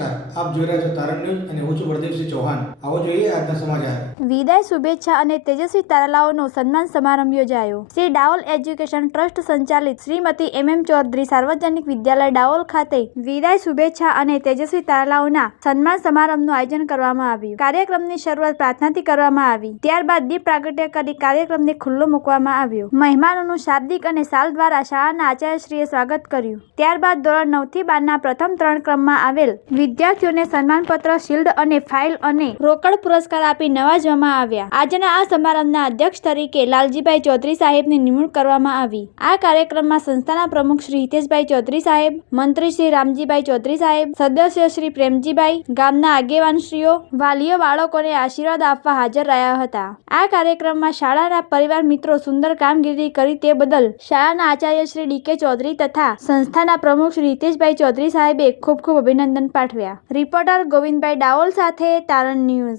નમસ્કાર, આપ જોઈ રહ્યા છો તારણ ન્યૂઝ અને હું છું પ્રદીપસિંહ ચૌહાણ. આવો જોઈએ આજના સમાચાર. વિદાય શુભેચ્છા અને તેજસ્વી તારલાઓનો સન્માન સમારંભ યોજાયો. શ્રી ડાવોલ એજ્યુકેશન ટ્રસ્ટ સંચાલિત શ્રીમતી MM ચૌધરી સાર્વજનિક વિદ્યાલય ડાવોલ ખાતે વિદાય શુભેચ્છા અને તેજસ્વી તારલાઓના સન્માન સમારંભનું આયોજન કરવામાં આવ્યું. કાર્યક્રમની શરૂઆત પ્રાર્થનાથી કરવામાં આવી. ત્યારબાદ દીપ પ્રાગટ્ય કરી કાર્યક્રમને ખુલ્લો મૂકવામાં આવ્યો. મહેમાનોનું શાબ્દિક અને શાલ દ્વારા શાળાના આચાર્યશ્રીએ સ્વાગત કર્યું. ત્યારબાદ ધોરણ 9 થી 12 ના પ્રથમ 3 ક્રમમાં આવેલ વિદ્યાર્થીઓને સન્માનપત્ર, શિલ્ડ અને ફાઇલ અને રોકડ પુરસ્કાર આપી નવાજવામાં આવ્યા. આજના આ સમારંભના અધ્યક્ષ તરીકે લાલજીભાઈ ચૌધરી સાહેબની નિમણૂક કરવામાં આવી. આ કાર્યક્રમમાં સંસ્થાના પ્રમુખ શ્રી હિતેશભાઈ ચૌધરી સાહેબ, મંત્રી શ્રી રામજીભાઈ ચૌધરી સાહેબ, સદસ્ય શ્રી પ્રેમજીભાઈ, ગામના આગેવાનશ્રીઓ, વાલીઓ બાળકોને આશીર્વાદ આપવા હાજર રહ્યા હતા. આ કાર્યક્રમમાં શાળાના પરિવાર મિત્રો સુંદર કામગીરી કરી તે બદલ શાળાના આચાર્ય શ્રી DK ચૌધરી તથા સંસ્થાના પ્રમુખ શ્રી હિતેશભાઈ ચૌધરી સાહેબે ખૂબ ખૂબ અભિનંદન પાઠવ્યા. રિપોર્ટર ગોવિંદભાઈ ડાવોલ સાથે તારણ ન્યૂઝ.